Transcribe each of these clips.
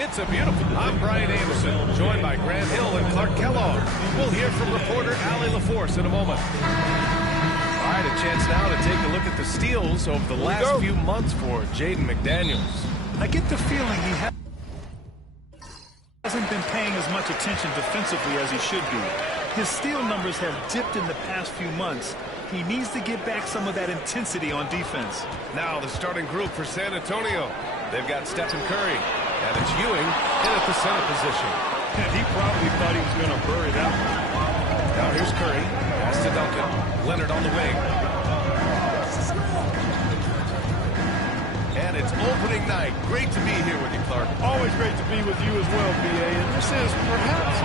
It's a beautiful... I'm Brian Anderson, joined by Grant Hill and Clark Kellogg. We'll hear from reporter Allie LaForce in a moment. All right, a chance now to take a look at the steals over the last few months for Jaden McDaniels. I get the feeling he hasn't been paying as much attention defensively as he should be. His steal numbers have dipped in the past few months. He needs to get back some of that intensity on defense. Now the starting group for San Antonio. They've got Stephen Curry, and it's Ewing in at the center position. And he probably thought he was going to bury that one. Now here's Curry. Pass to Duncan. Leonard on the wing. And it's opening night. Great to be here with you, Clark. Always great to be with you as well, B.A. And this is perhaps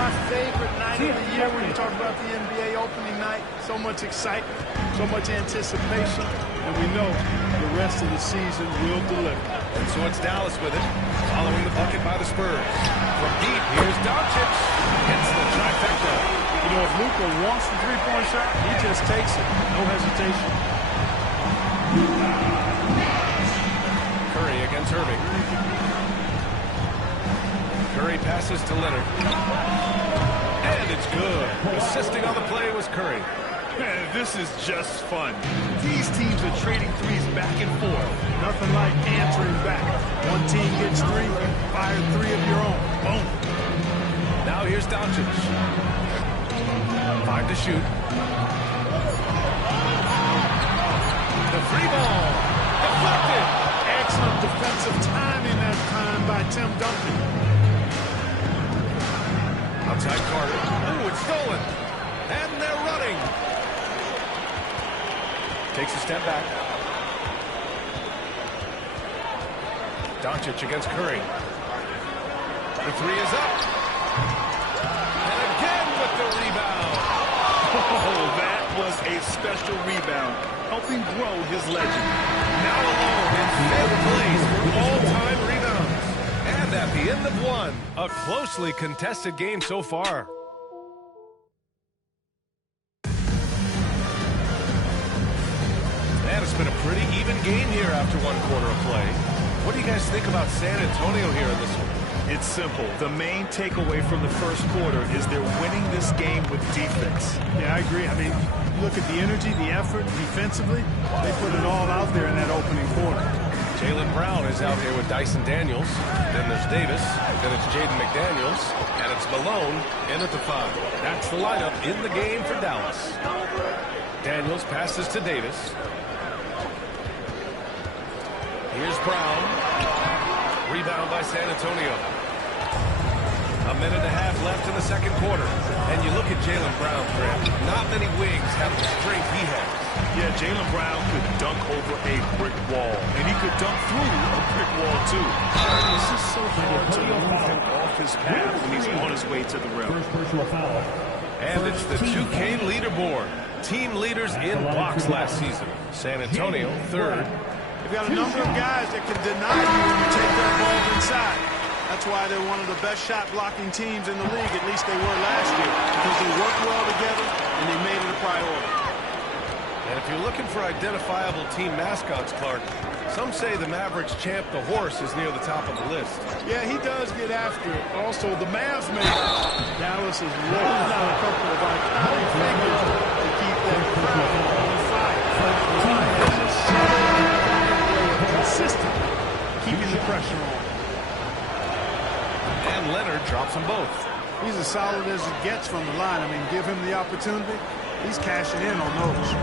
my favorite night of the year when you talk about the NBA opening night. So much excitement, so much anticipation, and we know the rest of the season will deliver. And so it's Dallas with it, following the bucket by the Spurs. From deep, here's Doncic. Hits the trifecta. You know, if Luka wants the three-point shot, he just takes it. No hesitation. Curry against Irving. Curry passes to Leonard. And it's good. Assisting on the play was Curry. Man, this is just fun. These teams are trading threes back and forth. Nothing like answering back. One team gets three, fire three of your own. Boom. Now here's Doncic. 5 to shoot. The free ball. Deflected. Excellent defensive timing that time by Tim Duncan. Outside Carter. Ooh, it's stolen. And they're running. Takes a step back. Doncic against Curry. The three is up. And again with the rebound. Oh, that was a special rebound, helping grow his legend. Now alone in 5th place for all-time rebounds. And at the end of one, a closely contested game so far. And it's been a pretty even game here after one quarter of play. What do you guys think about San Antonio here in this one? It's simple. The main takeaway from the first quarter is they're winning this game with defense. Yeah, I agree. I mean, look at the energy, the effort defensively. They put it all out there in that opening quarter. Jaylen Brown is out here with Dyson Daniels. Then there's Davis. Then it's Jaden McDaniels. And it's Malone in at the 5. That's the lineup in the game for Dallas. Daniels passes to Davis. Here's Brown. Rebound by San Antonio. A minute and a half left in the second quarter. And you look at Jaylen Brown, Grant. Not many wings have the strength he has. Yeah, Jaylen Brown could dunk over a brick wall. And he could dunk through a brick wall, too. This is so hard to move him off his path when he's on his way to the rim. And it's the 2K leaderboard. Team leaders in blocks last season. San Antonio, 3rd. They've got a number of guys that can deny you when you take that ball inside. That's why they're one of the best shot-blocking teams in the league, at least they were last year, because they worked well together and they made it a priority. And if you're looking for identifiable team mascots, Clark, some say the Mavericks champ, the horse, is near the top of the list. Yeah, he does get after it. Also, the Mavs made it. Dallas is rolling out a couple of iconic figures to keep that crowd on fire. Consistent, keeping the pressure on. And Leonard drops them both. He's as solid as it gets from the line. I mean, give him the opportunity. He's cashing in on those.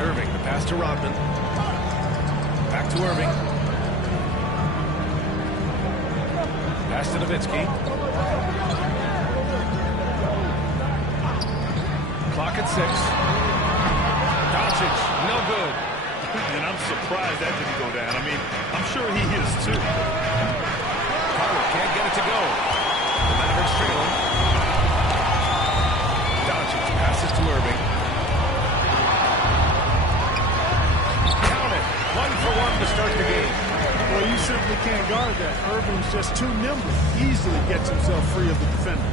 Irving, the pass to Rodman. Back to Irving. Pass to Nowitzki. Clock at 6. Doncic, no good. And I'm surprised that didn't go down. I mean, I'm sure he is too. Carter can't get it to go. The Mavericks trailing. Irving. Count it. 1 for 1 to start the game. Well, you simply can't guard that. Irving's just too nimble. Easily gets himself free of the defender.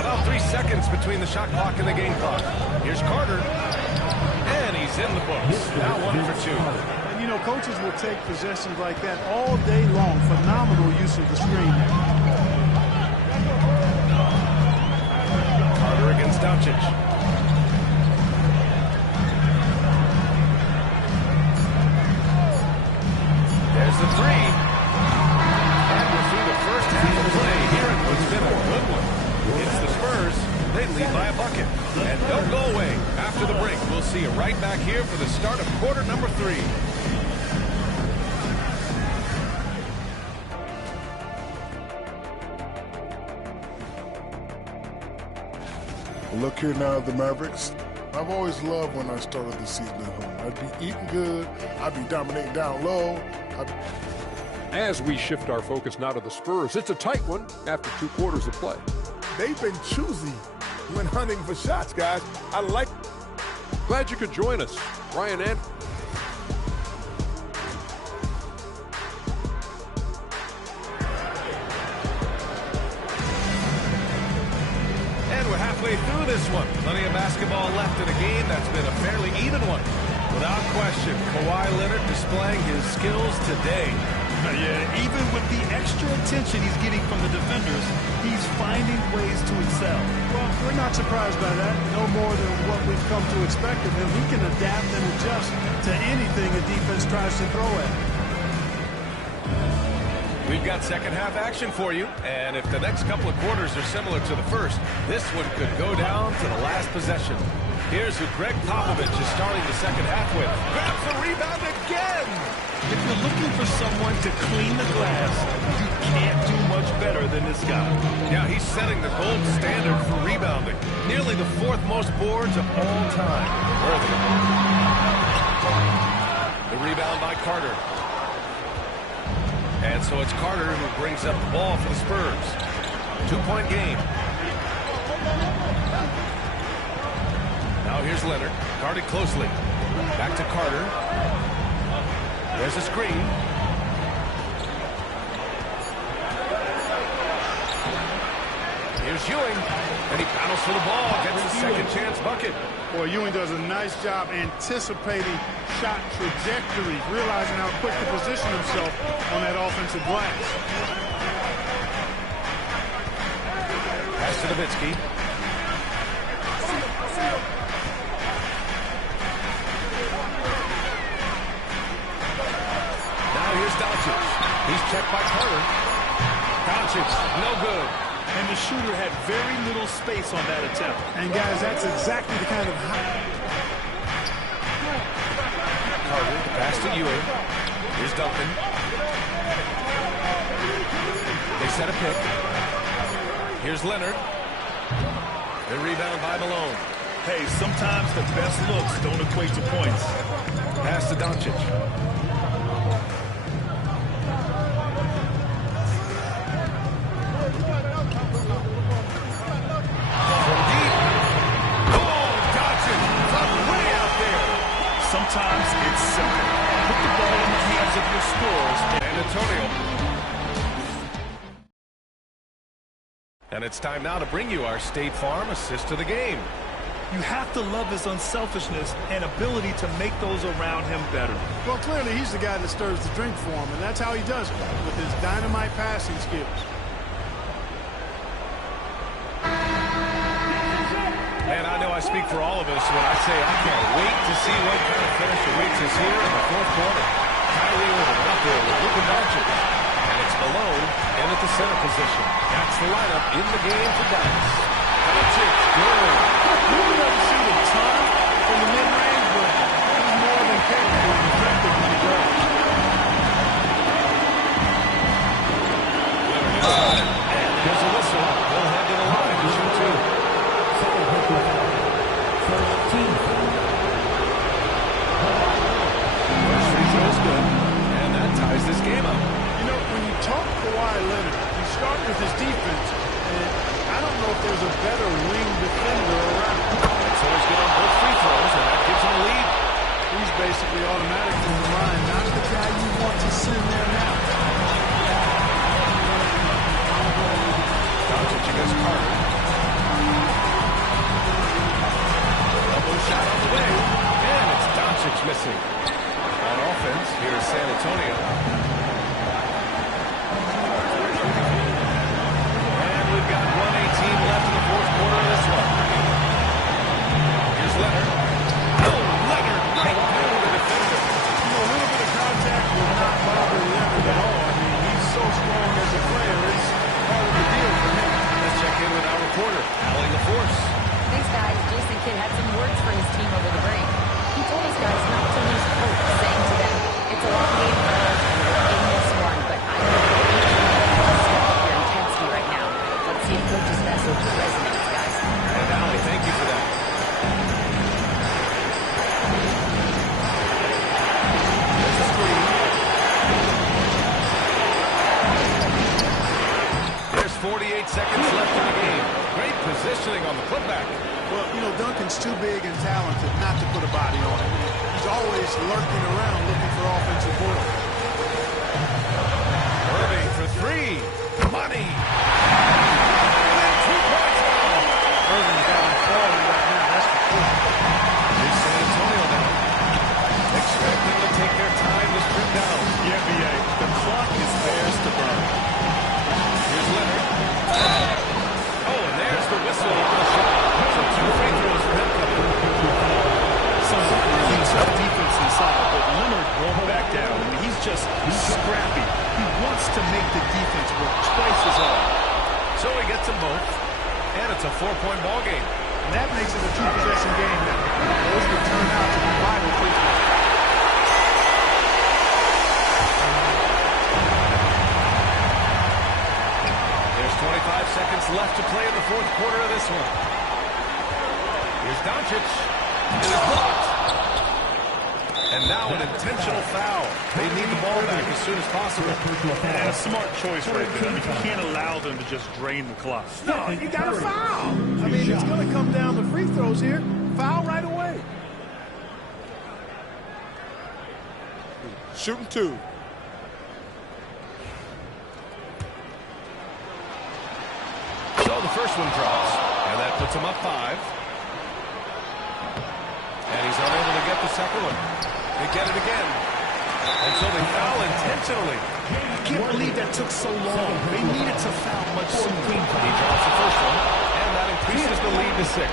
About 3 seconds between the shot clock and the game clock. Here's Carter. And he's in the books. Now 1 for 2. And, you know, coaches will take possessions like that all day long. Phenomenal use of the screen there. Carter against Doncic. There's the three. And we're through the first half of play here in what's been a good one. It's the Spurs. They lead by a bucket. And don't go away. After the break, we'll see you right back here for the start of quarter number 3. Look here now, the Mavericks. I've always loved when I started the season at home. I'd be eating good. I'd be dominating down low. As we shift our focus now to the Spurs, it's a tight one after 2 quarters of play. They've been choosy when hunting for shots, guys. I like. Glad you could join us. Ryan and we're halfway through this one. Plenty of basketball left in a game that's been a fairly even one. Without question, Kawhi Leonard displaying his skills today. Yeah, even with the extra attention he's getting from the defenders, he's finding ways to excel. Well, we're not surprised by that. No more than what we've come to expect of him. He can adapt and adjust to anything a defense tries to throw at him. We've got second half action for you, and if the next couple of quarters are similar to the first, this one could go down to the last possession. Here's who Greg Popovich is starting the second half with. Grabs the rebound again! If you're looking for someone to clean the glass, you can't do much better than this guy. Yeah, he's setting the gold standard for rebounding. Nearly the 4th most boards of all time. Worthy. The rebound by Carter. And so it's Carter who brings up the ball for the Spurs. 2-point game. Now here's Leonard. Guarded closely. Back to Carter. There's a screen. Here's Ewing. And he battles for the ball. Gets his second chance bucket. Boy, Ewing does a nice job anticipating shot trajectory, realizing how quick to position himself on that offensive glass. Pass to Nowitzki. Now here's Doncic. He's checked by Carter. Doncic, no good. And the shooter had very little space on that attempt. And guys, that's exactly the kind of Carter, pass to Ewing. Here's Duncan. They set a pick. Here's Leonard. The rebound by Malone. Hey, sometimes the best looks don't equate to points. Pass to Doncic. From deep. Oh, Doncic from way out there. Sometimes it's simple. Put the ball in the hands of your scorers. And Antonio. And it's time now to bring you our State Farm assist to the game. You have to love his unselfishness and ability to make those around him better. Well, clearly he's the guy that stirs the drink for him, and that's how he does it, with his dynamite passing skills. And I know I speak for all of us when I say I can't wait to see what kind of finish awaits us here in the 4th quarter. Kyrie Irving out there with Luka Doncic. And it's Malone in at the center position. That's the lineup in the game for Dallas. Doncic, good. He doesn't shoot a ton from the mid-range, but he's more than capable and effective when he does. Here's a whistle. He'll head to the line to shoot 2. First free throw is good, and that ties this game up. You know, when you talk Kawhi Leonard, you start with his defense, and I don't know if there's a better wing defender around. That's the so he's good on both free throws, and that gives him a lead. He's basically automatic from the line. Not the guy you want to send there now. Doncic against Carter. Elbow shot on the way, and it's Doncic missing. On offense, here's San Antonio. And we've got 1:18 left in the fourth quarter of this one. Here's Leonard. Oh, Leonard right through the defender. You know, a little bit of contact will not bother Leonard at all. I mean, he's so strong as a player. It's part of the deal for him. Let's check in with our reporter, Allie LaForce. Thanks, guys. Jason Kidd had some words for his team over the break. He told his guys not to lose hope, saying to them, it's a long game, fellas, and we're in this one, but I know that each one must step up your intensity right now. Let's see if Coach's message resonates, guys. And Allie, thank you for that. There's a screen. There's 48 seconds left in the game. Great positioning on the putback. Well, you know, Duncan's too big and talented not to put a body on it. He's always lurking around looking for offensive boards. Irving for three. Money. And then 2 points now. Irving's got him falling right now. That's for sure. Here's San Antonio now. Expecting to take their time this trip down. The NBA, the clock is theirs to burn. Here's Leonard. Oh, and there's the whistle over the shot. So 2 free throws for him coming. Some really tough defense inside, but Leonard won't back down. I mean, he's scrappy. He wants to make the defense work twice as hard. So he gets them both. And it's a 4-point ball game. And that makes it a two-possession game now. Those could turn out to be vital free throws. There's 25 seconds left to play in the fourth quarter of this one. Here's Doncic. It is blocked. And now an intentional foul. They need the ball back as soon as possible. And a smart choice right there. I mean, you can't allow them to just drain the clock. No, you got to foul. I mean, it's going to come down to free throws here. Foul right away. Shooting two. So the first one drops. And that puts him up 5. And he's unable to get the second one. They get it again. And so they foul intentionally. I can't believe that took so long. They needed to foul much sooner. He drops the first one. And that increases the lead to 6.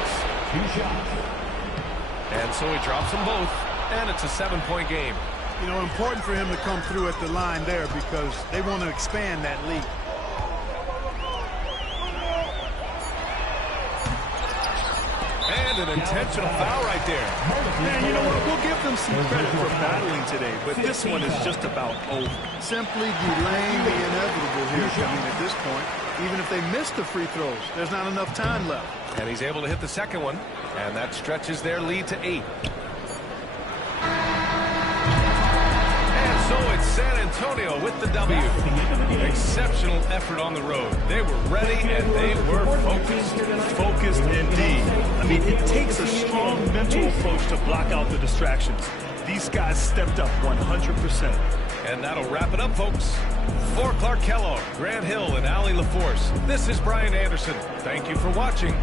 And so he drops them both. And it's a 7-point game. You know, important for him to come through at the line there because they want to expand that lead. And an intentional foul right there. Man, you know what? We'll give them some credit for battling today, but this one is just about over. Simply delaying the inevitable here, coming at this point. Even if they miss the free throws, there's not enough time left. And he's able to hit the second one. And that stretches their lead to 8. And so it's San Antonio with the W. Exceptional effort on the road. They were ready and they were focused. Focused indeed. I mean, it takes a strong mental approach to block out the distractions. These guys stepped up 100%. And that'll wrap it up, folks. For Clark Kellogg, Grant Hill, and Allie LaForce, this is Brian Anderson. Thank you for watching.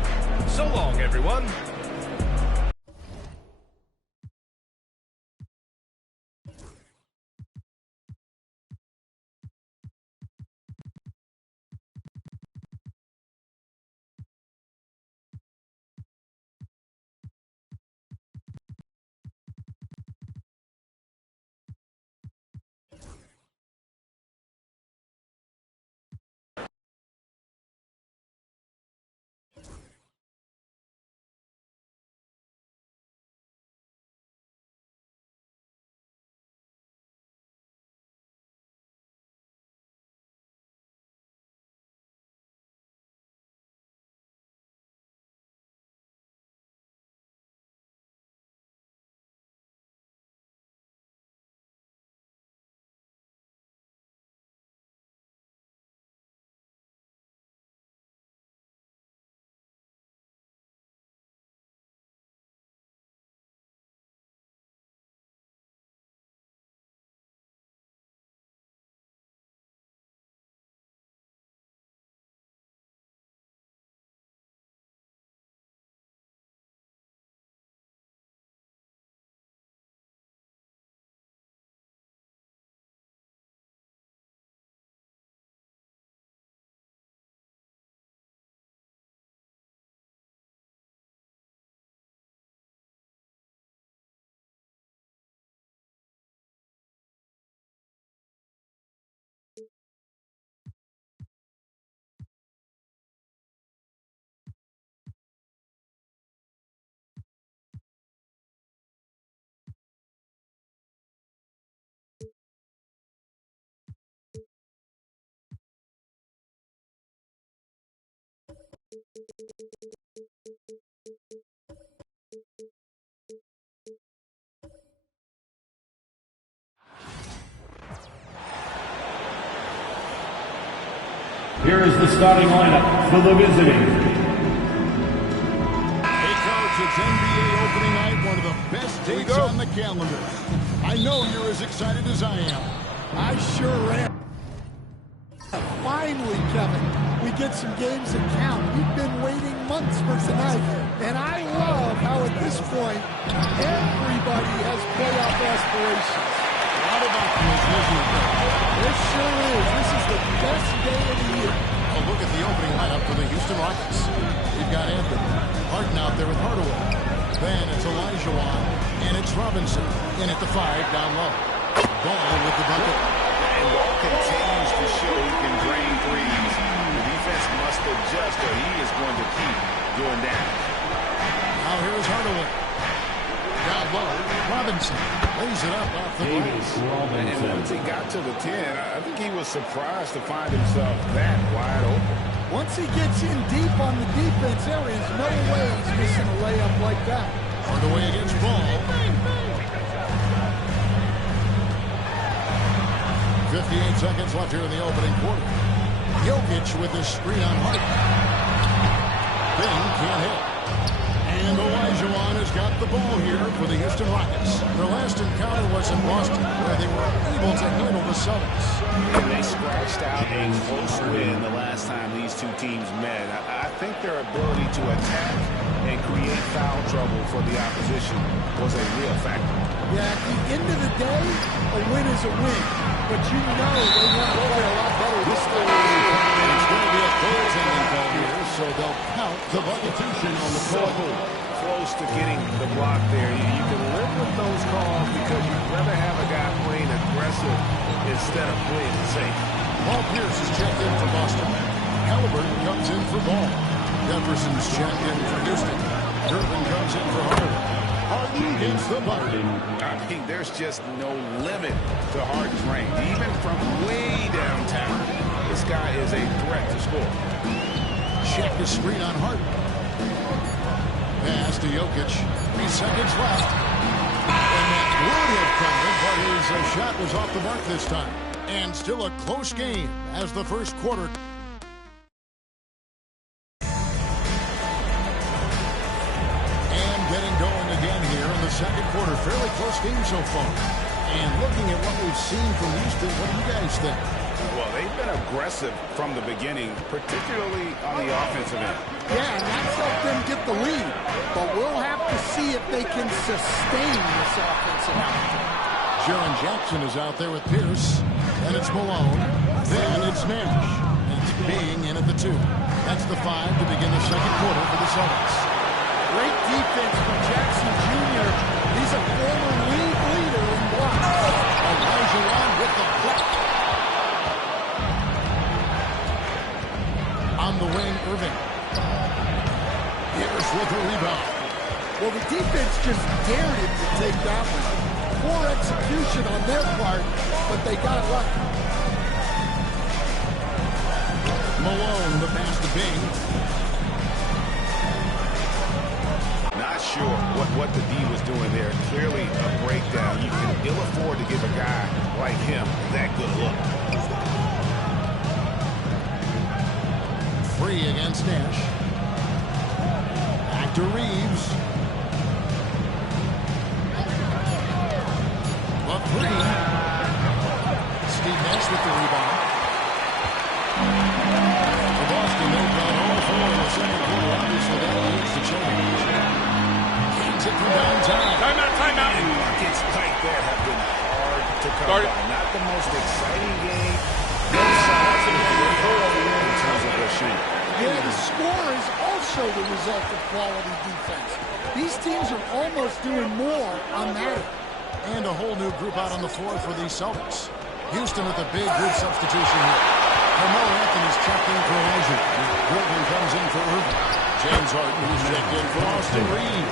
So long, everyone. Here is the starting lineup for the visiting. Hey, Coach, it's NBA opening night, one of the best dates on the calendar. I know you're as excited as I am. I sure am. Finally, Kevin, we get some games that count. We've been waiting months for tonight, and I love how at this point, everybody has playoff aspirations. A lot of optimism, isn't it? It sure is. This is the best day of the year. A look at the opening lineup for the Houston Rockets. We've got Anthony Harden out there with Hardaway. Then it's Olajuwon, and it's Robinson. In at the 5, down low. Ball with the bucket. And Ball continues to show he can drain threes. The defense must adjust or he is going to keep doing damage. Now here's Hardaway. Down low, Robinson lays it up off the glass. And once he got to the 10, I think he was surprised to find himself that wide open. Once he gets in deep on the defense, there is no way he's missing a layup like that. Hardaway against Ball. 58 seconds left here in the opening quarter. Jokic with the screen on Harden. Bing can't hit. And Olajuwon has got the ball here for the Houston Rockets. Their last encounter was in Boston, where they were able to handle the Celtics. And they scratched out a close win the last time these two teams met. I think their ability to attack and create foul trouble for the opposition was a real factor. Yeah, at the end of the day, a win is a win. But you know they want to play a lot better this time. And it's going to be a goaltending call here, so they'll count the substitution on the So call. close to getting the block there. You can live with those calls because you'd rather have a guy playing aggressive instead of playing safe. Paul Pierce is checked in for Boston. Halliburton comes in for Ball. Jefferson's checked in for Houston. Durbin comes in for Hardaway. Harden gets the bucket. I mean, there's just no limit to Harden's range. Even from way downtown, this guy is a threat to score. Check the screen on Harden. Pass to Jokic. 3 seconds left. And that would have counted, but his shot was off the mark this time. And still a close game as the first quarter. And getting going again here in the second quarter. Fairly close game so far. And looking at what we've seen from Houston, what do you guys think? Well, they've been aggressive from the beginning, particularly on the offensive end. Yeah, and that's helped them get the lead. But we'll have to see if they can sustain this offensive output. Jaren Jackson is out there with Pierce. Then it's Malone. Then it's Nash. And it's Bing in at the 2. That's the 5 to begin the second quarter for the Celtics. Great defense from Jackson Jr. He's a former league leader in blocks. Olajuwon with the block. On the wing, Irving. Pierce with a rebound. Well, the defense just dared him to take that one. Poor execution on their part, but they got lucky. Malone, the pass to Bing. Not sure what the D was doing there. Clearly a breakdown. You can ill afford to give a guy like him that good look. Free against Nash. Back to Reeves. A 3. Steve Nash with the rebound. For Boston, they've got all 4 in the second quarter. Obviously, that leads to change. Gains it from downtown. Timeout. And buckets like that have been hard to come by. Not the most exciting game. Both sides have been poor in terms of their shooting. Yeah, the score is also the result of quality defense. These teams are almost doing more on that. And a whole new group out on the floor for the Celtics. Houston with a big, good substitution here. Carmelo Anthony's checked in for Elijah. Griffin comes in for Irving. James Harden, who's checked in for Austin Reed.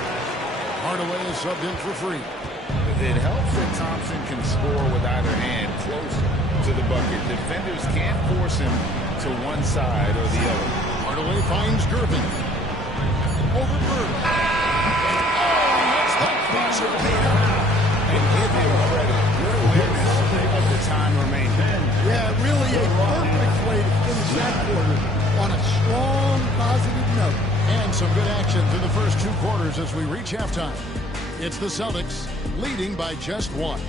Hardaway is subbed in for Free. It helps that Thompson can score with either hand close to the bucket. Defenders can't force him to one side or the other. Hardaway finds Gervin. Over Bird. Oh, that's the buzzer beater. And give him credit. Good awareness of the time remaining. Yeah, really a perfect way to finish that quarter on a strong, positive note. And some good action through the first 2 quarters as we reach halftime. It's the Celtics leading by just 1.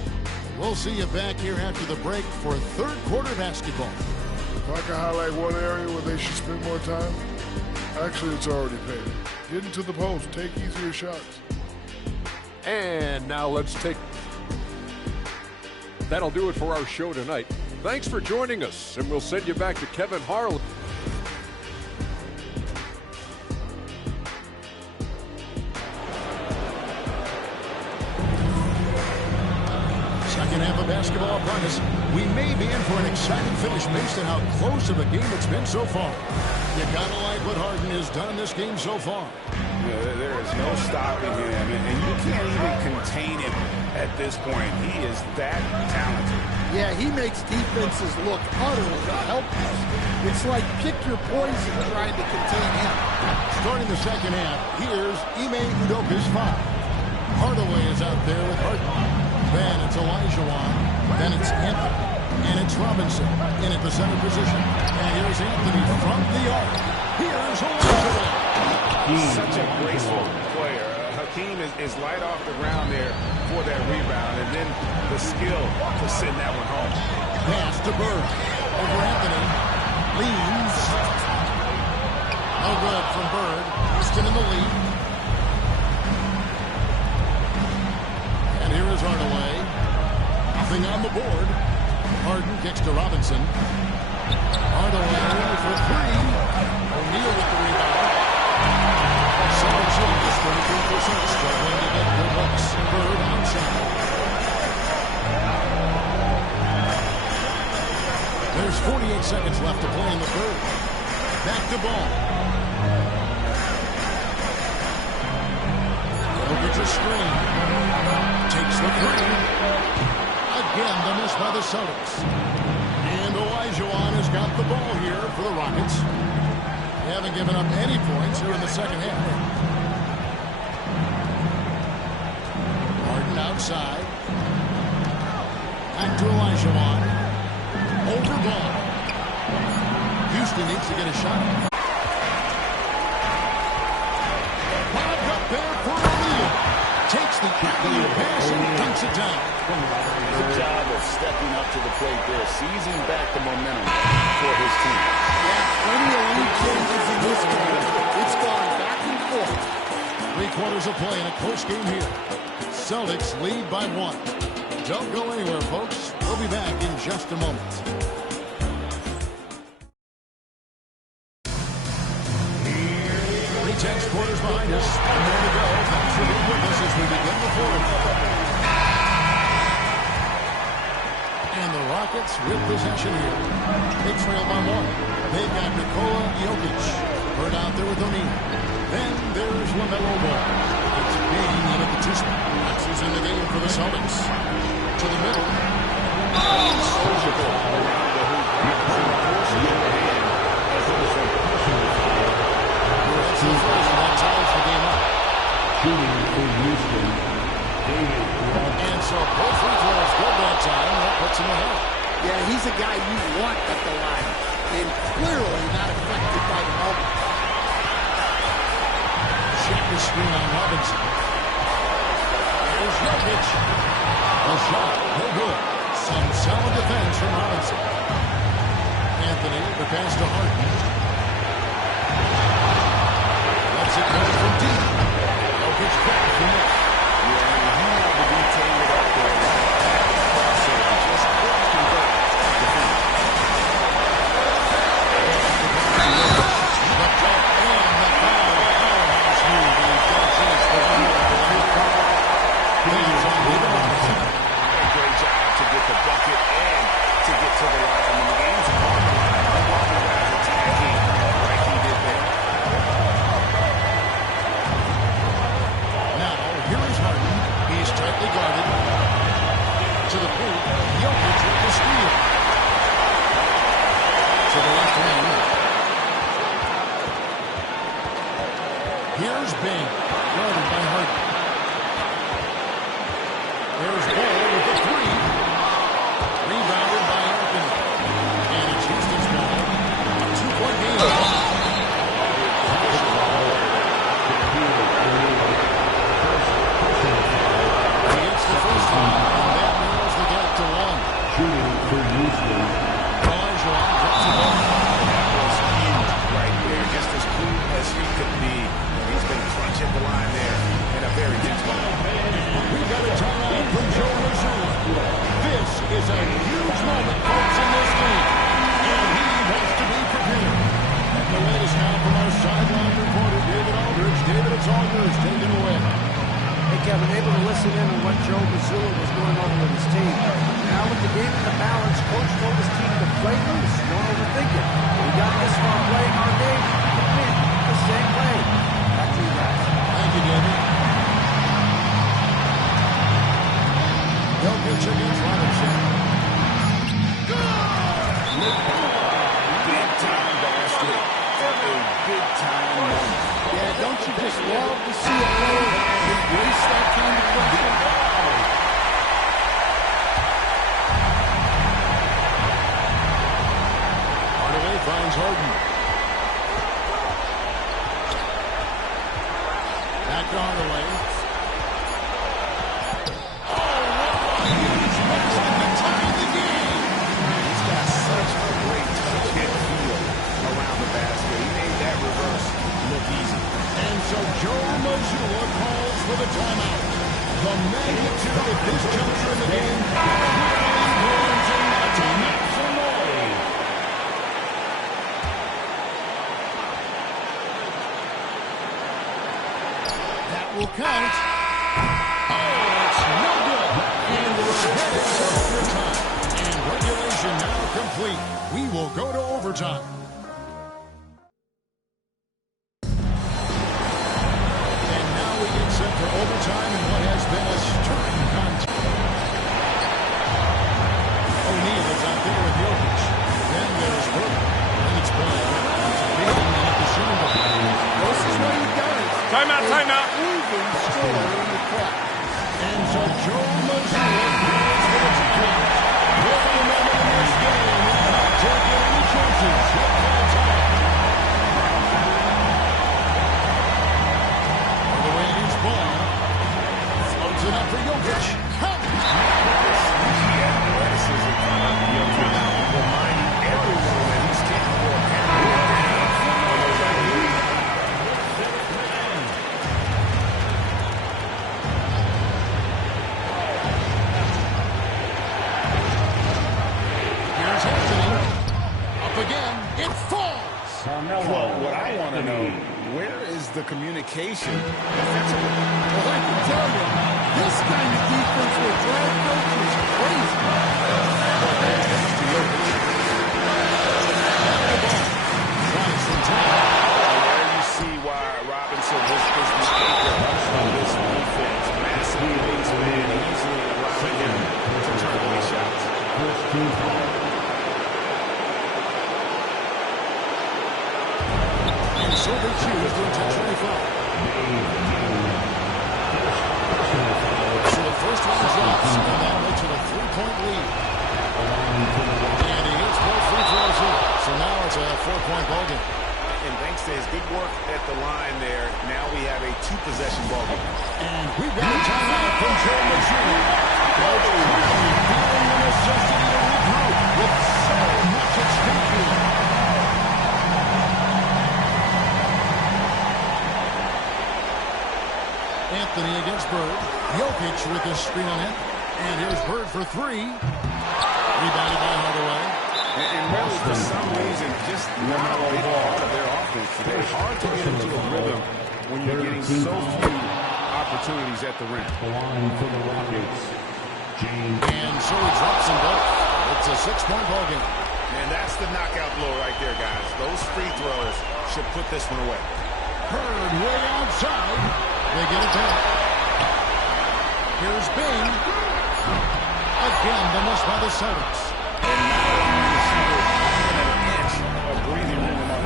We'll see you back here after the break for third quarter basketball. If I can highlight one area where they should spend more time, actually it's already paid. Get into the post, take easier shots. And now let's take... That'll do it for our show tonight. Thanks for joining us, and we'll send you back to Kevin Harlan. Second half of basketball upon us. We may be in for an exciting finish based on how close of a game it's been so far. You gotta like what Harden has done in this game so far. Yeah, there is no stopping him, and you can't even contain him at this point. He is that talented. Yeah, he makes defenses look utterly helpless. It's like pick your poison trying to contain him. Starting the second half, here's Ime Udoka's foul. Hardaway is out there with Harden. Then it's Olajuwon. Then it's Anthony. And it's Robinson in at the center position. And here's Anthony from the arc. Here's Olajuwon. Such a graceful player. Hakeem is light off the ground there for that rebound. And then the skill to send that one home. Pass to Bird. Over Anthony. Leans. No good from Bird. Houston in the lead. And here is Hardaway. Nothing on the board. Harden kicks to Robinson. Hardaway for 3. O'Neal with the rebound. Solid shooting is 33%. Struggling to get good looks. Bird outside. There's 48 seconds left to play in the third. Back to ball. Jokic a screen. Takes the 3. Again, the miss by the Celtics. And Olajuwon has got the ball here for the Rockets. They haven't given up any points here in the second half. Harden outside. Back to Olajuwon. Over ball. Houston needs to get a shot. Lobbed up there for O'Neal. Takes the pass and dunks it down. Good job of stepping up to the plate there, seizing back the momentum for his team. Yeah, plenty of lead changes in this game. It's gone back and forth. 3 quarters of play in a close game here. Celtics lead by 1. Don't go anywhere, folks. We'll be back in just a moment. 3 quarters behind us. And more to go. Thanks for being with us as we begin the fourth. And the Rockets with possession here. They trail by 1. They've got Nikola Jokic. Bird out there with O'Neal. Then there's LaMelo Ball. It's being in at the 2 spot. Maxey's in the game for the Celtics. To the middle. Surgical around the hoop. Forcing it in as it was a personal foul. That's the first, and that ties the game up. Shooting for Houston, David Robinson. And so both free throws good that time. That puts him ahead. Yeah, he's a guy you want at the line. And clearly not affected by the moment. Check the screen on Robinson. Here's Jokic. A shot, no good. Some solid defense from Robinson. Anthony, the pass to Harden. Lets it go from deep. Jokic back from it. Yeah, and he had to be tailored up there. So just couldn't convert the finish. The jump and the foul. Powerhouse move, and he's got a chance for one more. He's on with Robinson. A great job to get the bucket and to get to the line. When the game's on the line, I'm walking back to is a huge moment, folks, in this game. And he has to be prepared. And the latest now from our sideline reporter, David Aldridge. David, it's all yours. Take it away. Hey, Kevin, able to listen in on what Joe Mazzulla was going over with his team. Now with the game in the balance, Coach told his team to play loose, don't overthink it. We got this far playing our game, we can win the same way. Back to you guys. Thank you, David. Jokic against Robinson. Big time basket at a big time moment. Yeah, don't you just love to see a player embrace that kind of pressure? Hardaway finds Harden. Back to Hardaway. He's got such a great touch and feel around the basket. He made that reverse look easy. And so Joe Mazzulla calls for the timeout. The magnitude at this juncture in the game clearly warranting a timeout for Norway. That will count. Oh, it's no good. And we're headed to overtime. And regulation now complete. We will go to overtime. Set for overtime in what has been a stirring contest. O'Neal is out there with Jokic. Then there's Burke. And it's Ball. This is what he does. Timeout, timeout. Moving score in the crowd. And so Joe Mazzulla calls for the timeout. With the moment in this game, and not taking any chances. He'll call time. Ball. Floats it up for Jokic. Athleticism reminding everyone that he's capable of handling it down on those Here's Anthony. Up again. It falls. Well, what I want to know, where is the communication defensively? Well, I can tell you, this kind of defense will drive coaches crazy. There you see why Robinson was the anchor of this defense. Massive wingspan, easily allowing him to turn away shots. And so they choose to intentionally foul. So the first one is off, and that makes it a 3-point lead. And he hits both free throws here. So now it's a 4-point ballgame. And thanks to his good work at the line there, now we have a 2-possession ballgame. And we've got a timeout from Joe Mazzulla. Coach clearly feeling the necessity to regroup with so much at stake here. Anthony against Bird. Jokic with the screen on it. And here's Bird for three. Rebounded by Hardaway. And really, for some reason, just not a big part of their offense today. Hard to get into a rhythm when you're getting so few opportunities at the rim. And so he drops them both. It's a 6-point ballgame. And that's the knockout blow right there, guys. Those free throws should put this one away. Bird way outside. They get it back. Here's Bing. Again, the miss by the Celtics. And now an inch of breathing room in that.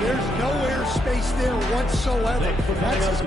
There's no air space there whatsoever. That's